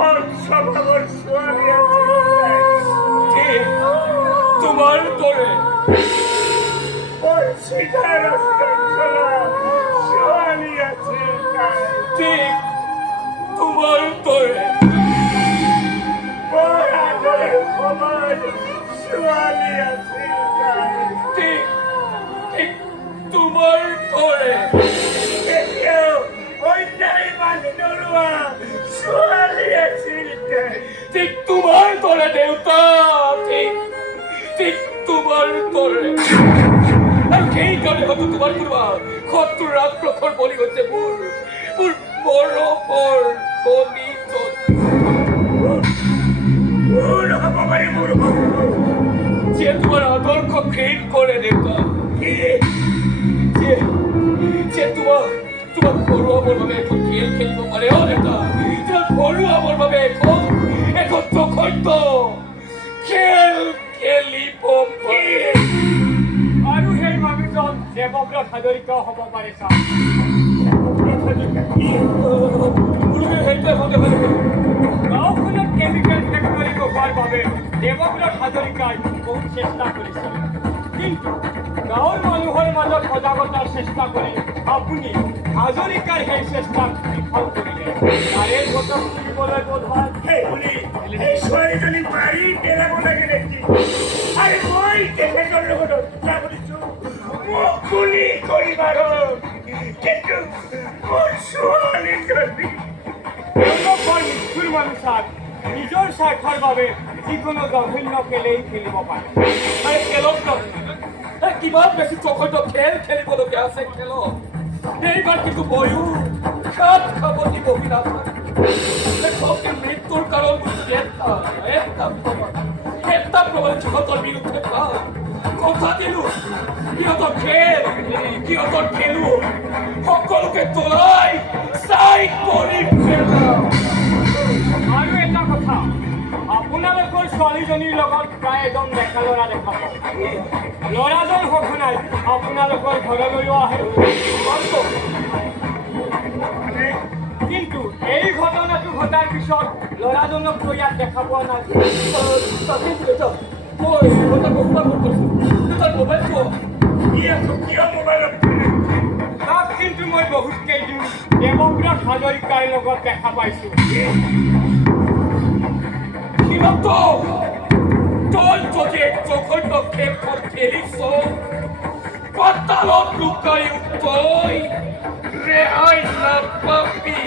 স্বভাবর ছোঁয়ালি আছে তোমার তোরে সিধার ছোঁয়ালি আছে ঠিক তোমার তোরে ছোঁয়ালি আছে ঠিক ঠিক তোমার তোরে ঠিক তোমার তোরে দেউতা ঠিক ঠিক তোমার তোরে আর সেই কারণে হয়তো তোমার করবা খত্তর রাত প্রখর বলি হচ্ছে মুর মুর বড় বড় বলি যে তোমার আদর্শ ঘৃণ করে দেউতা যে তোমার তোমার ঘরোয়া আমার ভাবে এখন খেল খেলিব পারে ও দেউতা তোমার ঘরোয়া আমার ভাবে এখন এখন তখন তো খেল খেলিব আৰু সেই মানুহজন দেৱব্ৰত হাজৰিকা হ'ব পাৰে ছাৰ গাঁওখনত কেমিকেল ফেক্টৰী বহোৱাৰ বাবে দেৱব্ৰত হাজৰিকাই বহুত চেষ্টা কৰিছিল কিন্তু গাঁৱৰ মানুহৰ মাজত সজাগতাৰ চেষ্টা কৰি আপুনি হাজৰিকাৰ সেই চেষ্টাক বিফল কৰিলে তাৰে ঘটক শুনিবলৈ বোধ হয় ছোৱালীজনী মাৰি পেলাব লাগে নেকি আৰে মই তেখেতৰ লগত চিন্তা কৰিছো মোক গুলি কৰিবাৰ কিন্তু মোৰ ছোৱালীজনী তেওঁলোকৰ মৃত্যুৰ মানুহ ছাৰ নিজৰ স্বাৰ্থৰ বাবে যিকোনো জঘন্য খেলেই খেলিব পাৰে আরে খেলক না কিমান বেশি চকট খেল খেলিবলগীয়া আছে খেল এইবার কিন্তু বয়ু খাত খাব দিব কিনা লেখকের মৃত্যুর কারণ একটা প্রমাণ জগতের বিরুদ্ধে পাল কথা দিল কিহতর খেল কিহতর খেলু সকলোকে তোলাই চাই কৰি পেলাম আৰু এটা কথা আপোনালোকৰ ছোৱালীজনীৰ লগত প্ৰায় এজন ডেকা ল'ৰা দেখা পাওঁ ল'ৰাজন সঘনাই আপোনালোকৰ ঘৰলৈও আহে কিন্তু এই ঘটনাটো ঘটাৰ পিছত ল'ৰাজনক তো ইয়াত দেখা পোৱা নাযায় তাক কিন্তু মই বহুত কেইদিন দেৱব্ৰত হাজৰিকাৰ লগত দেখা পাইছোঁ তোর চোখে চোখণ্ড খেপ খেলিস পাতালত লুকাই উঠই রেহাই না পাবি